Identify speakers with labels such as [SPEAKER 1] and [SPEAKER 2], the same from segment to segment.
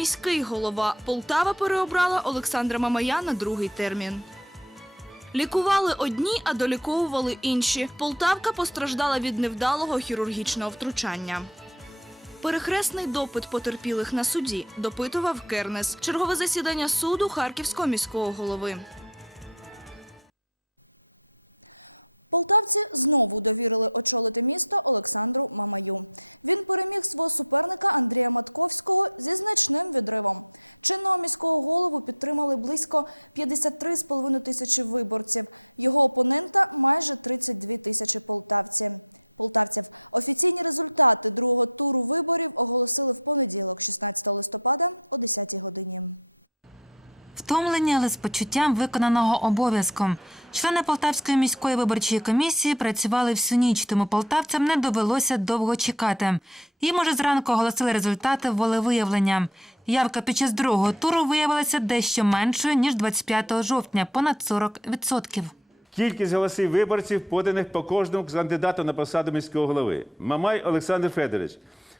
[SPEAKER 1] Міський голова. Полтава переобрала Олександра Мамая на другий термін. Лікували одні, а доліковували інші. Полтавка постраждала від невдалого хірургічного втручання. Перехресний допит потерпілих на суді допитував Кернес. Чергове засідання суду Харківського міського голови.
[SPEAKER 2] Втомлені, але з почуттям виконаного обов'язку. Члени Полтавської міської виборчої комісії працювали всю ніч, тому полтавцям не довелося довго чекати. Їм уже зранку оголосили результати волевиявлення. Явка під час другого туру виявилася дещо меншою ніж 25 жовтня, понад 40%.
[SPEAKER 3] Кількість голосів виборців, поданих по кожному кандидату на посаду міського голови. Мамай Олександр Федорович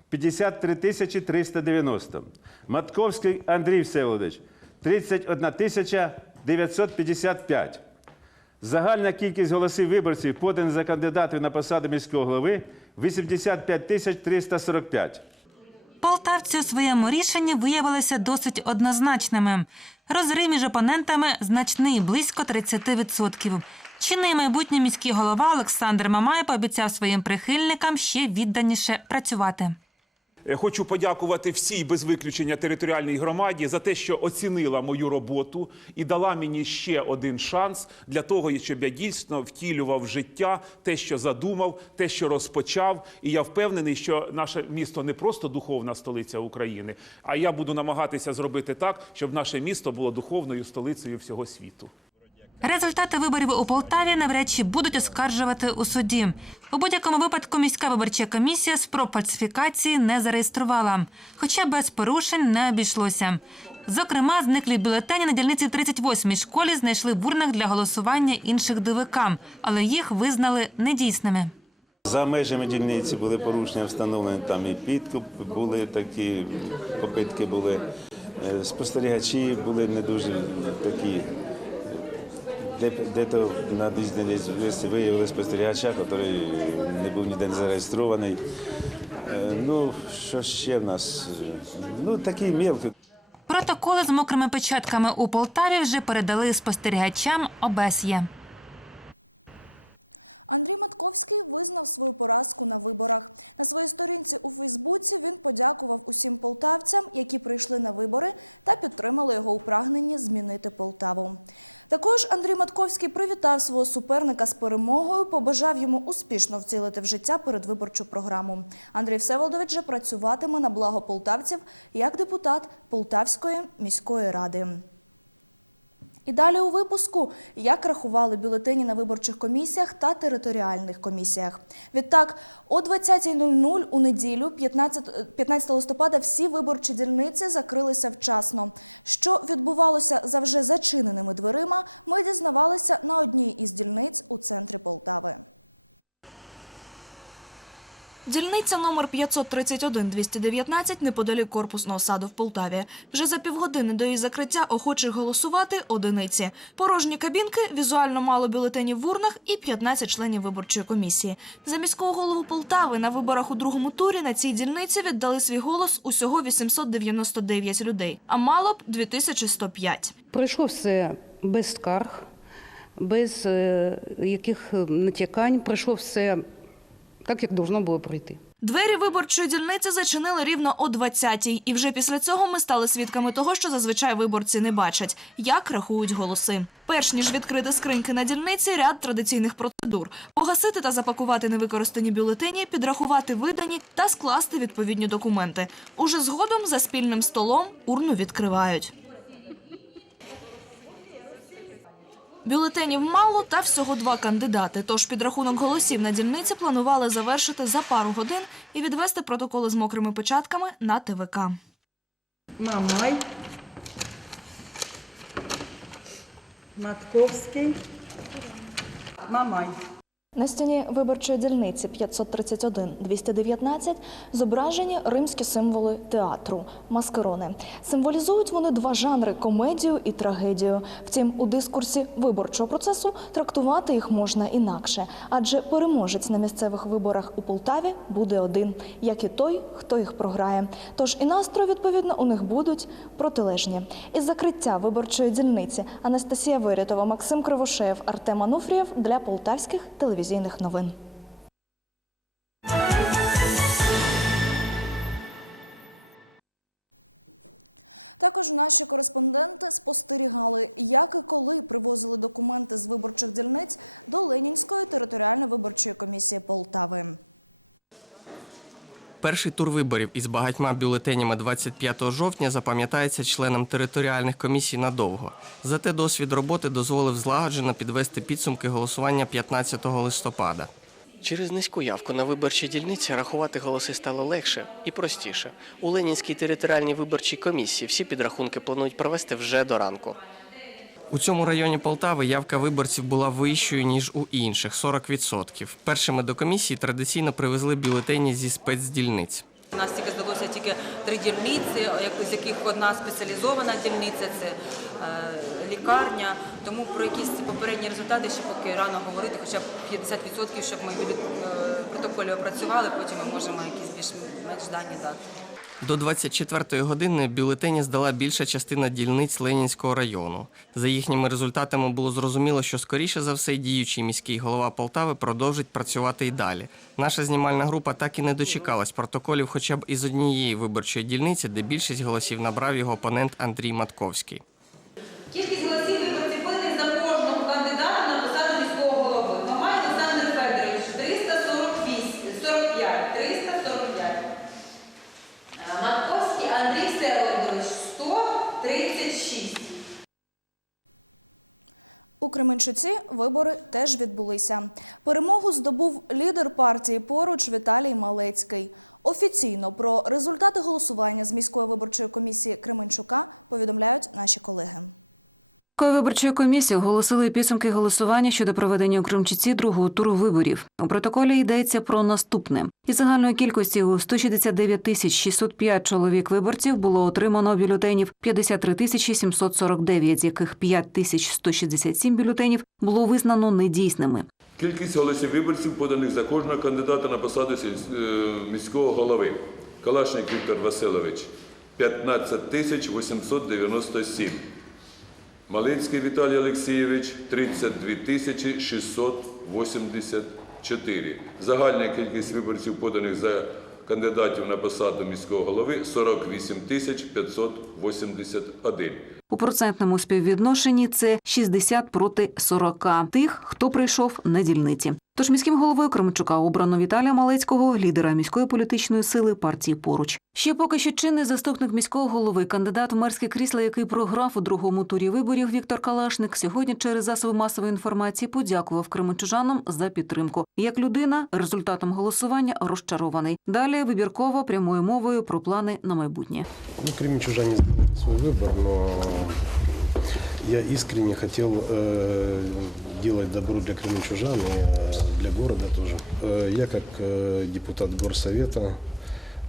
[SPEAKER 3] 53 тисячі 390. Матковський Андрій Всеволодович 31 тисяча 955. Загальна кількість голосів виборців, поданих за кандидатів на посаду міського голови 85 тисяч 345.
[SPEAKER 2] Полтавці у своєму рішенні виявилися досить однозначними. Розрив між опонентами значний, близько 30%. Чинний майбутній міський голова Олександр Мамай пообіцяв своїм прихильникам ще відданіше працювати.
[SPEAKER 4] Е, Хочу подякувати всій без виключення територіальній громаді за те, що оцінила мою роботу і дала мені ще один шанс для того, щоб я дійсно втілював життя те, що задумав, те, що розпочав. І я впевнений, що наше місто не просто духовна столиця України, а я буду намагатися зробити так, щоб наше місто було духовною столицею всього світу.
[SPEAKER 2] Результати виборів у Полтаві навряд чи будуть оскаржувати у суді. У будь-якому випадку міська виборча комісія спроб фальсифікації не зареєструвала, хоча без порушень не обійшлося. Зокрема, зниклі бюлетені на дільниці 38-й школі знайшли в урнах для голосування інших ДВК, але їх визнали недійсними.
[SPEAKER 3] За межами дільниці були порушення встановлені, там і підкуп, були такі попитки були. Е, Спостерігачі були не дуже такі. Де, де-то на десь виявили спостерігача, який не був ніде не зареєстрований. Е, Ну, що ще в нас? Ну, такі мілкі.
[SPEAKER 2] Протоколи з мокрими печатками у Полтаві вже передали спостерігачам ОБСЄ.
[SPEAKER 5] Відтак, от на цьому момент і неділю, і знати, що нас не складає всі
[SPEAKER 1] Дільниця номер 531-219 неподалік корпусного саду в Полтаві. Вже за півгодини до її закриття охочих голосувати одиниці. Порожні кабінки, візуально мало бюлетенів в урнах і 15 членів виборчої комісії. За міського голову Полтави на виборах у другому турі на цій дільниці віддали свій голос усього 899 людей, а мало б 2105.
[SPEAKER 6] Пройшло все без скарг, без е, яких натякань. Пройшло все так, як должно було пройти.
[SPEAKER 1] Двері виборчої дільниці зачинили рівно о 20-й. І вже після цього ми стали свідками того, що зазвичай виборці не бачать, як рахують голоси. Перш ніж відкрити скриньки на дільниці, ряд традиційних процедур: погасити та запакувати невикористані бюлетені, підрахувати видані та скласти відповідні документи. Уже згодом за спільним столом урну відкривають. Бюлетенів мало та всього два кандидати. Тож підрахунок голосів на дільниці планували завершити за пару годин і відвести протоколи з мокрими печатками на ТВК.
[SPEAKER 7] Мамай, Матковський, Мамай.
[SPEAKER 8] На стіні виборчої дільниці 531-219 зображені римські символи театру маскарони. Символізують вони два жанри комедію і трагедію. Втім, у дискурсі виборчого процесу трактувати їх можна інакше, адже переможець на місцевих виборах у Полтаві буде один, як і той, хто їх програє. Тож і настрої відповідно у них будуть протилежні. Із закриття виборчої дільниці Анастасія Вирятова, Максим Кривошеєв, Артем Ануфрієв для полтавських телевізійних новин.
[SPEAKER 9] Перший тур виборів із багатьма бюлетенями 25 жовтня запам'ятається членам територіальних комісій надовго. Зате досвід роботи дозволив злагоджено підвести підсумки голосування 15 листопада. Через низьку явку на виборчій дільниці рахувати голоси стало легше і простіше. У Ленінській територіальній виборчій комісії всі підрахунки планують провести вже до ранку. У цьому районі Полтави явка виборців була вищою, ніж у інших 40%. Першими до комісії традиційно привезли бюлетені зі спецдільниць.
[SPEAKER 10] У нас тільки здалося тільки три дільниці, з яких одна спеціалізована дільниця це е, лікарня. Тому про якісь попередні результати ще поки рано говорити, хоча б 50%, щоб ми е, протоколі опрацювали, потім ми можемо якісь більш-менш дані дати.
[SPEAKER 9] До 24-ї години бюлетені здала більша частина дільниць Ленінського району. За їхніми результатами було зрозуміло, що скоріше за все діючий міський голова Полтави продовжить працювати і далі. Наша знімальна група так і не дочекалась протоколів хоча б із однієї виборчої дільниці, де більшість голосів набрав його опонент Андрій Матковський.
[SPEAKER 10] Кількість голосів виборців поданих за кожного кандидата на посаду міського голови. Мамай Олександр Федорович 348, 45, 345. Е, Матковський Андрій Всеволодович 136.
[SPEAKER 11] Кої виборчої комісії оголосили підсумки голосування щодо проведення у Кримчиці другого туру виборів. У протоколі йдеться про наступне: із загальної кількості у 169 тисяч 605 чоловік виборців було отримано бюлетенів 53 тисячі 749, з яких 5 тисяч 167 бюлетенів було визнано недійсними.
[SPEAKER 12] Кількість голосів виборців, поданих за кожного кандидата на посаду е, міського голови. Калашник Віктор Васильович 15 тисяч 897. Малинський Віталій Олексійович 32 тисячі 684. Загальна кількість виборців, поданих за кандидатів на посаду міського голови 48 тисяч 581.
[SPEAKER 11] У процентному співвідношенні це 60 проти 40 тих, хто прийшов на дільниці. Тож міським головою Кременчука обрано Віталія Малецького, лідера міської політичної сили партії поруч. Ще поки що чинний заступник міського голови, кандидат в мерське крісло, який програв у другому турі виборів Віктор Калашник, сьогодні через засоби масової інформації подякував кременчужанам за підтримку. Як людина результатом голосування розчарований. Далі вибірково прямою мовою про плани на майбутнє.
[SPEAKER 13] Ну, кременчужане сделали свой выбор, но я искренне хотел э, делать добро для кременчужан и для города тоже. Э, я как э, депутат горсовета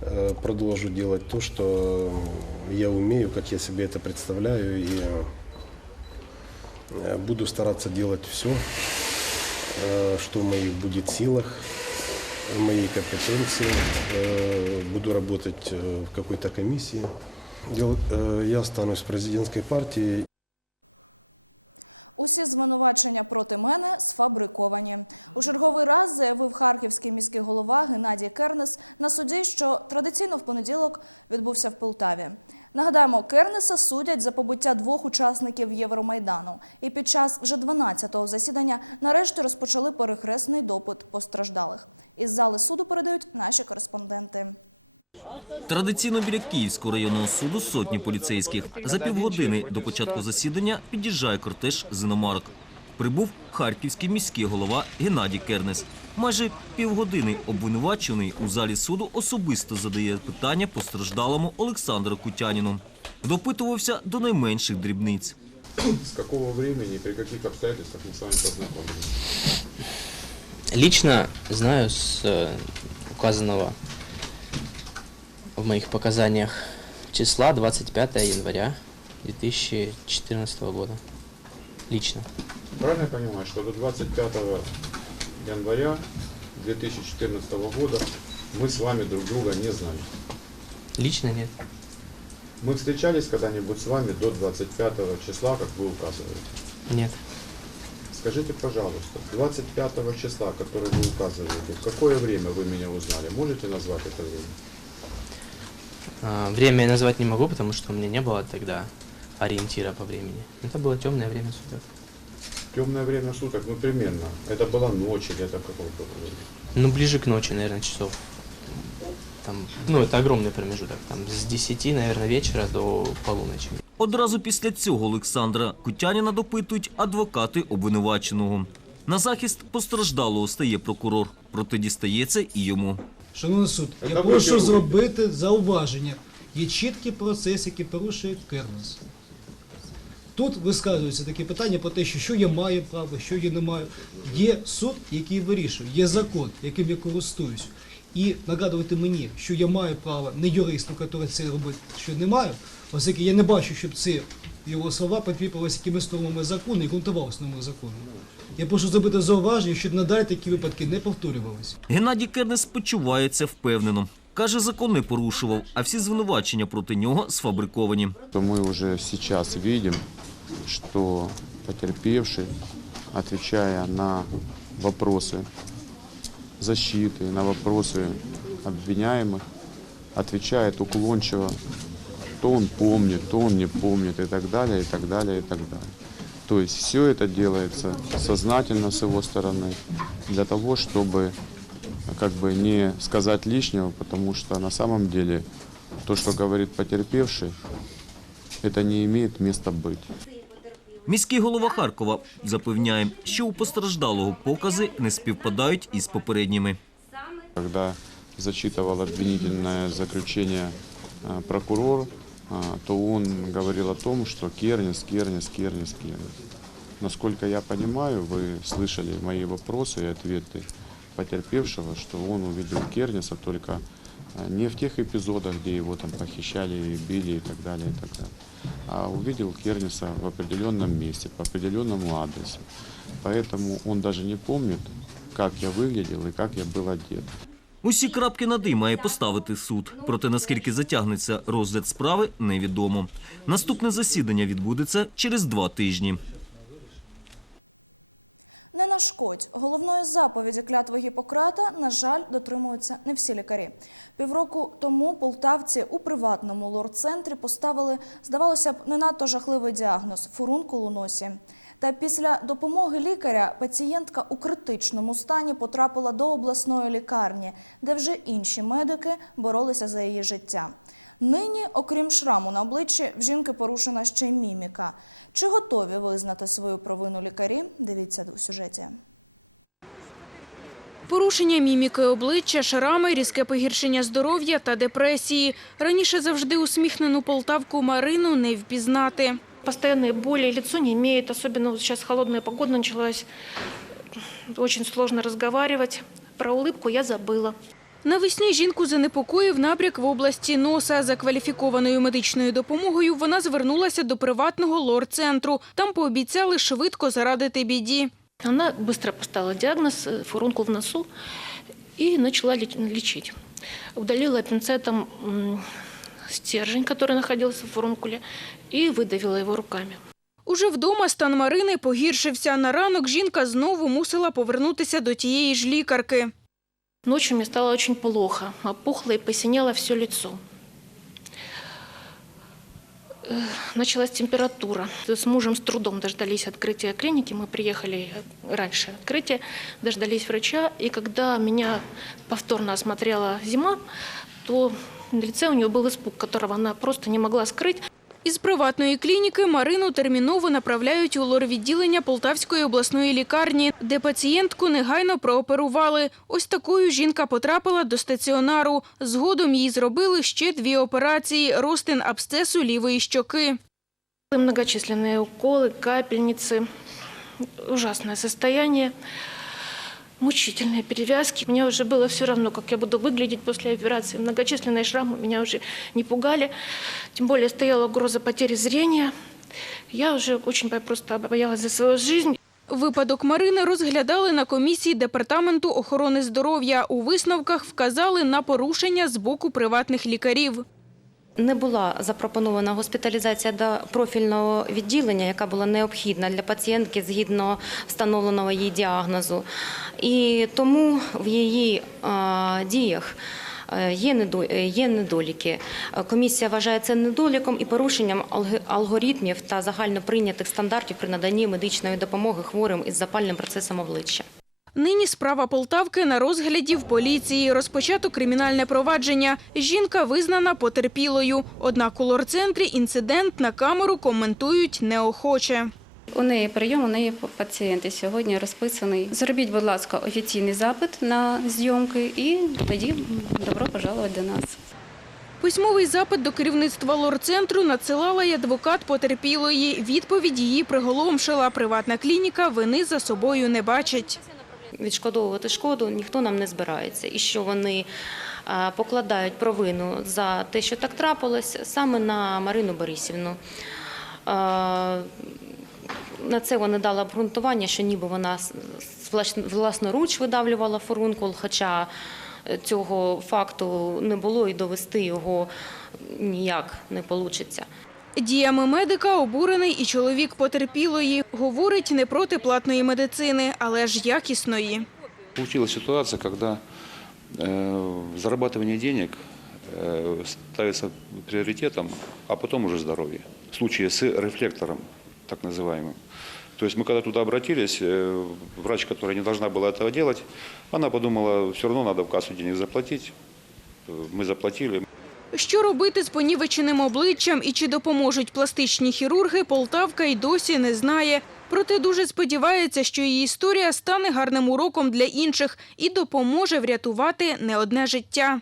[SPEAKER 13] э, продолжу делать то, что я умею, как я себе это представляю, и буду стараться делать все, что в моих будет силах, в моей компетенции. Буду работать в какой-то комиссии. Я останусь в президентской партии.
[SPEAKER 14] Традиційно біля Київського районного суду сотні поліцейських. За півгодини до початку засідання під'їжджає кортеж з іномарок. Прибув харківський міський голова Геннадій Кернес. Майже півгодини обвинувачений у залі суду особисто задає питання постраждалому Олександру Кутяніну. Допитувався до найменших дрібниць.
[SPEAKER 15] С какого времени, при каких обстоятельствах мы с вами познакомились?
[SPEAKER 16] Лично знаю с э, указанного в моих показаниях числа 25 января 2014 года. Лично.
[SPEAKER 15] Правильно я понимаю, что до 25 января 2014 года мы с вами друг друга не знали?
[SPEAKER 16] Лично нет.
[SPEAKER 15] Мы встречались когда-нибудь с вами до 25 числа, как вы указываете?
[SPEAKER 16] Нет.
[SPEAKER 15] Скажите, пожалуйста, 25 числа, которое вы указываете, в какое время вы меня узнали? Можете назвать это время?
[SPEAKER 16] А, время я назвать не могу, потому что у меня не было тогда ориентира по времени. Это было темное время суток.
[SPEAKER 15] Темное время суток, ну примерно. Это была ночь или это какое было время?
[SPEAKER 16] Ну, ближе к ночи, наверное, часов. Там, ну, это огромный промежуток. Там с 10, наверное, вечера до полуночи.
[SPEAKER 14] Одразу після цього Олександра Кутяніна допитують адвокати обвинуваченого. На захист постраждалого стає прокурор, проте дістається і йому.
[SPEAKER 17] Шановний суд, я прошу зробити зауваження. Є чіткий процес, який порушує Кернес. Тут висказуються такі питання про те, що, що я маю право, що я не маю. Є суд, який вирішує, є закон, яким я користуюсь. І нагадувати мені, що я маю право, не юристу, який це робить, що не маю, оскільки я не бачу, щоб ці його слова підкріплювалися якимись нормами закону і ґрунтувалися нормами закону. Я прошу зробити зауваження, щоб надалі такі випадки не повторювалися.
[SPEAKER 14] Геннадій Кернес почувається впевнено. Каже, закон не порушував, а всі звинувачення проти нього сфабриковані.
[SPEAKER 15] То мы уже сейчас видим, что потерпевший, отвечая на вопросы защиты, на вопросы обвиняемых, отвечает уклончиво, то он помнит, то он не помнит и так далее, и так далее, и так далее. То есть все это делается сознательно с его стороны для того, чтобы как бы не сказать лишнего, потому что на самом деле то, что говорит потерпевший, это не имеет места быть.
[SPEAKER 14] Міський голова Харкова запевняє, що у постраждалого покази не співпадають із попередніми.
[SPEAKER 15] Когда зачитывал обвинительное заключение э, прокурор, э, то он говорил о том, что Кернес, Кернес, Кернес, Кернес. Насколько я понимаю, вы слышали мои вопросы и ответы потерпевшего, что он увидел Кернеса только э, не в тех эпизодах, где его там похищали и били и так далее, и так далее, а увидел Кернеса в определенном месте, по определенному адресу. Поэтому он даже не помнит, как я выглядел и как я был одет.
[SPEAKER 14] Усі крапки над «і» має поставити суд. Проте наскільки затягнеться розгляд справи, невідомо. Наступне засідання відбудеться через два тижні.
[SPEAKER 18] Порушення міміки обличчя, шрами, різке погіршення здоров'я та депресії. Раніше завжди усміхнену полтавку Марину не впізнати.
[SPEAKER 19] Постоянные боли, лицо не имеет, особенно вот сейчас холодная погода началась. Очень сложно разговаривать. Про улыбку я забыла.
[SPEAKER 18] Навесні жінку занепокоїв набряк в області носа. За кваліфікованою медичною допомогою вона звернулася до приватного лор-центру. Там пообіцяли швидко зарадити біді.
[SPEAKER 19] Она быстро поставила диагноз, э, фурункул в носу, и начала леч- лечить. Удалила пинцетом м, стержень, который находился в фурункуле, и выдавила его руками.
[SPEAKER 18] Уже вдома стан Марини погіршився. На ранок жінка знову мусила повернутися до тієї ж лікарки.
[SPEAKER 19] Ночью мне стало очень плохо, опухло и посинело все лицо. Началась температура. С мужем с трудом дождались открытия клиники. Мы приехали раньше открытия, дождались врача. И когда меня повторно осмотрела зима, то на лице у нее был испуг, которого она просто не могла скрыть.
[SPEAKER 18] Із приватної клініки Марину терміново направляють у лор-відділення Полтавської обласної лікарні, де пацієнтку негайно прооперували. Ось такою жінка потрапила до стаціонару. Згодом їй зробили ще дві операції – розтин абсцесу лівої щоки.
[SPEAKER 19] Многочисленные уколы, капельницы. Ужасное состояние. мучительные перевязки. Мне уже было все равно, как я буду выглядеть после операции. Многочисленные шрамы меня уже не пугали. Тем более стояла угроза потери зрения. Я уже очень просто боялась за свою жизнь.
[SPEAKER 5] Випадок Марини розглядали на комісії Департаменту охорони здоров'я. У висновках вказали на порушення з боку приватних лікарів.
[SPEAKER 20] Не була запропонована госпіталізація до профільного відділення, яка була необхідна для пацієнтки згідно встановленого їй діагнозу. І тому в її діях е, е, є недоліки. Комісія вважає це недоліком і порушенням алг- алгоритмів та загальноприйнятих стандартів при наданні медичної допомоги хворим із запальним процесом обличчя.
[SPEAKER 5] Нині справа Полтавки на розгляді в поліції. Розпочато кримінальне провадження. Жінка визнана потерпілою. Однак у лор-центрі інцидент на камеру коментують неохоче.
[SPEAKER 21] У неї прийом, у неї пацієнти сьогодні розписаний. Зробіть, будь ласка, офіційний запит на зйомки і тоді добро пожаловать до нас.
[SPEAKER 5] Письмовий запит до керівництва лор-центру надсилала й адвокат потерпілої. Відповідь її приголомшила. Приватна клініка вини за собою не бачить.
[SPEAKER 20] Відшкодовувати шкоду ніхто нам не збирається. І що вони е, покладають провину за те, що так трапилось, саме на Марину Борисівну. Е, На це вони дали обґрунтування, що ніби вона власноруч видавлювала фурункул, хоча е, цього факту не було і довести його ніяк не вийде.
[SPEAKER 5] Діями медика обурений і чоловік потерпілої. Говорить не проти платної медицини, але ж якісної.
[SPEAKER 22] Получилась ситуация, когда э, зарабатывание денег э, ставится приоритетом, а потом уже здоровье. В случае с рефлектором, так называемым. То есть мы когда туда обратились, э, врач, которая не должна была этого делать, она подумала, все равно надо в кассу денег заплатить. Э, Мы заплатили.
[SPEAKER 5] Що робити з понівеченим обличчям і чи допоможуть пластичні хірурги, Полтавка й досі не знає. Проте дуже сподівається, що її історія стане гарним уроком для інших і допоможе врятувати не одне життя.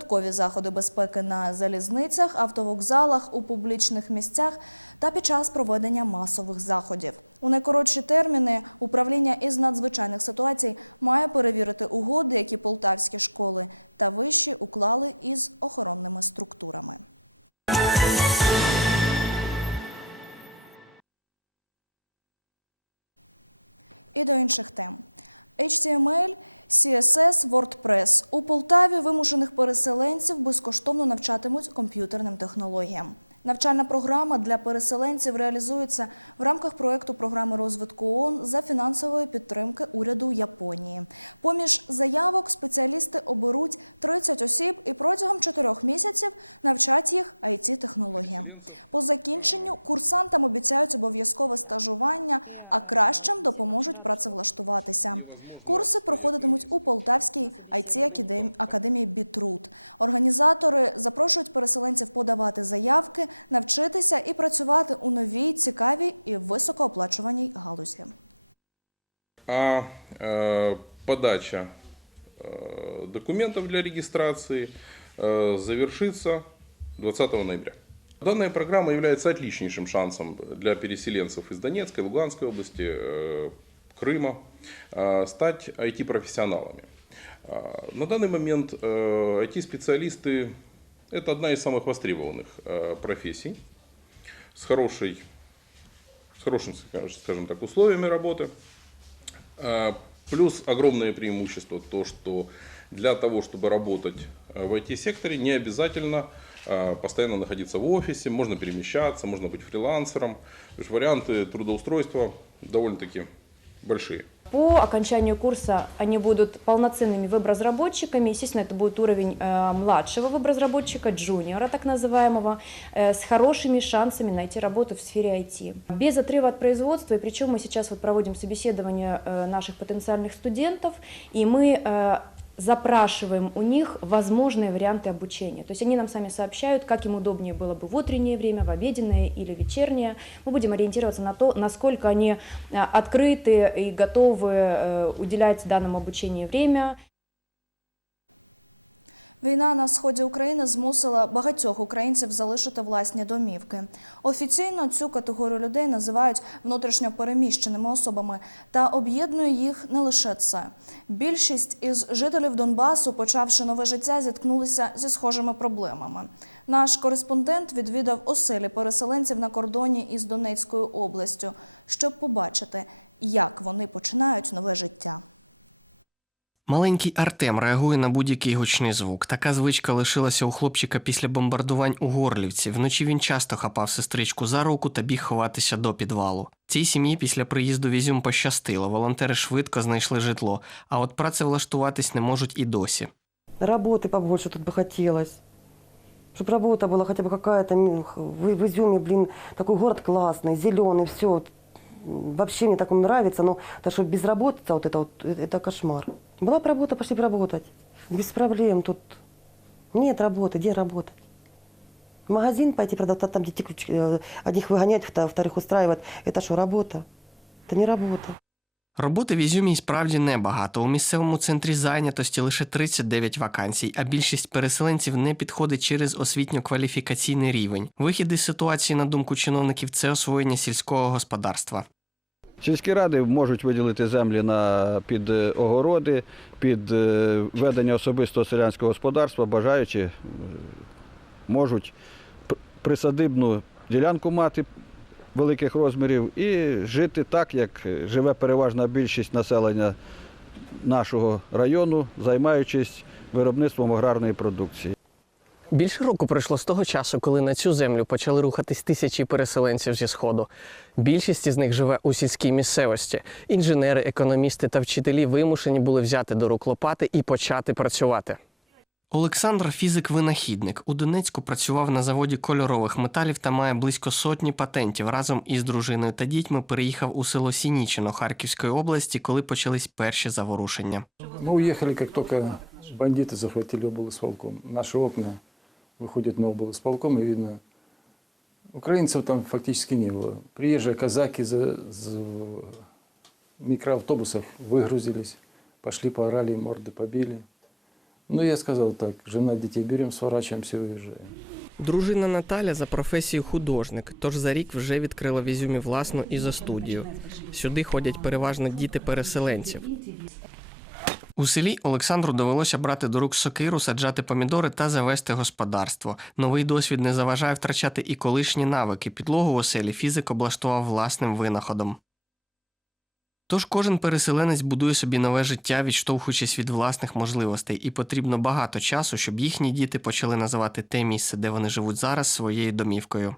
[SPEAKER 5] рішеннями відомо фінансових інститутів, фінансових угоди і фінансових системи. Прес. У повторно вимушені переселити безпосередньо на Чорнівському
[SPEAKER 23] переселенцев.
[SPEAKER 20] Я действительно очень рада, что
[SPEAKER 23] Невозможно стоять на месте.
[SPEAKER 20] на
[SPEAKER 23] Ну,
[SPEAKER 20] собеседовании.
[SPEAKER 23] там- after the church slightly goes а э, подача э, документов для регистрации э, завершится 20 ноября. Данная программа является отличнейшим шансом для переселенцев из Донецкой, Луганской области, э, Крыма э, стать IT-профессионалами. Э, на данный момент IT-специалисты это одна из самых востребованных э, профессий с, хорошей, с хорошими, скажем так, условиями работы. А, Плюс огромное преимущество то, что для того, чтобы работать э, в IT-секторе, не обязательно э, постоянно находиться в офисе, можно перемещаться, можно быть фрилансером. То есть варианты трудоустройства довольно-таки большие.
[SPEAKER 24] По окончанию курса они будут полноценными веб-разработчиками. Естественно, это будет уровень э, младшего веб-разработчика, джуниора так называемого, э, с хорошими шансами найти работу в сфере IT. Без отрыва от производства, и причем мы сейчас вот проводим собеседование э, наших потенциальных студентов, и мы э, запрашиваем у них возможные варианты обучения. То есть они нам сами сообщают, как им удобнее было бы в утреннее время, в обеденное или вечернее. Мы будем ориентироваться на то, насколько они э, открыты и готовы э, уделять данному обучению время.
[SPEAKER 9] Маленький Артем реагує на будь-який гучний звук. Така звичка лишилася у хлопчика після бомбардувань у Горлівці. Вночі він часто хапав сестричку за руку та біг ховатися до підвалу. Цій сім'ї після приїзду в Ізюм пощастило. Волонтери швидко знайшли житло, а от працевлаштуватись не можуть і досі.
[SPEAKER 25] Работы побольше тут бы хотелось. Чтобы работа была хотя бы какая-то. м, х- В, в Изюме, блин, такой город классный, зеленый, все. Вообще мне так он нравится, но то, что безработица, вот это вот, э, это кошмар. Была бы работа, пошли бы работать. Без проблем тут. Нет работы, где работать? В магазин пойти продавать, а там детей ключ- э, одних выгонять, вто- вторых устраивать. Это что, работа? Это не работа.
[SPEAKER 9] Роботи в Ізюмі справді небагато. У місцевому центрі зайнятості лише 39 вакансій, а більшість переселенців не підходить через освітньо-кваліфікаційний рівень. Вихід із ситуації, на думку чиновників, це освоєння сільського господарства.
[SPEAKER 26] Сільські ради можуть виділити землі на під е, огороди, під е, ведення особистого селянського господарства, бажаючи е, можуть присадибну ділянку мати великих розмірів і жити так, як живе переважна більшість населення нашого району, займаючись виробництвом аграрної продукції.
[SPEAKER 9] Більше року пройшло з того часу, коли на цю землю почали рухатись тисячі переселенців зі сходу. Більшість із них живе у сільській місцевості. Інженери, економісти та вчителі вимушені були взяти до рук лопати і почати працювати. Олександр фізик-винахідник. У Донецьку працював на заводі кольорових металів та має близько сотні патентів. Разом із дружиною та дітьми переїхав у село Сінічино Харківської області, коли почались перші заворушення.
[SPEAKER 27] Мы уехали, как только бандиты захватили облсполком. Наши окна выходят на облсполком, и видно, украинцев там фактически не было. Приезжие казаки за, за микроавтобусах выгрузились, пошли, поорали, морды побили. Ну, я сказал так, жена, детей берем, сворачиваемся и уезжаем.
[SPEAKER 9] Дружина Наталя за професією художник, тож за рік вже відкрила в Ізюмі власну ізостудію. Сюди ходять переважно діти переселенців. У селі Олександру довелося брати до рук сокиру, саджати помідори та завести господарство. Новий досвід не заважає втрачати і колишні навики. Підлогу у оселі фізик облаштував власним винаходом. Тож кожен переселенець будує собі нове життя, відштовхуючись від власних можливостей, і потрібно багато часу, щоб їхні діти почали називати те місце, де вони живуть зараз, своєю домівкою.